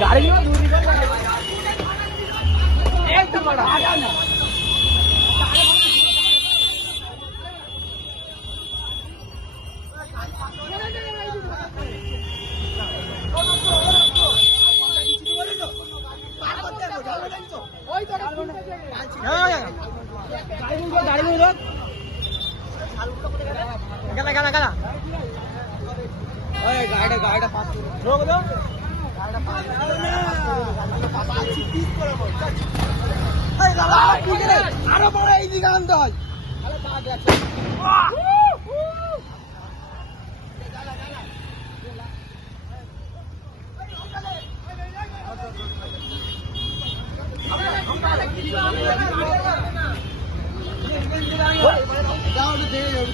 गाड़ी एकदम बड़ा आ जाओ ना गाड़ी में लोग गला गला गला ओए गाड़ी गाड़ी पास रोक दो गाड़ी पास पास ठीक করে বল এই গালা কি করে আরো বড় এই দিকে আনতে হয় আরে তা দেখ যাও দেখে যাও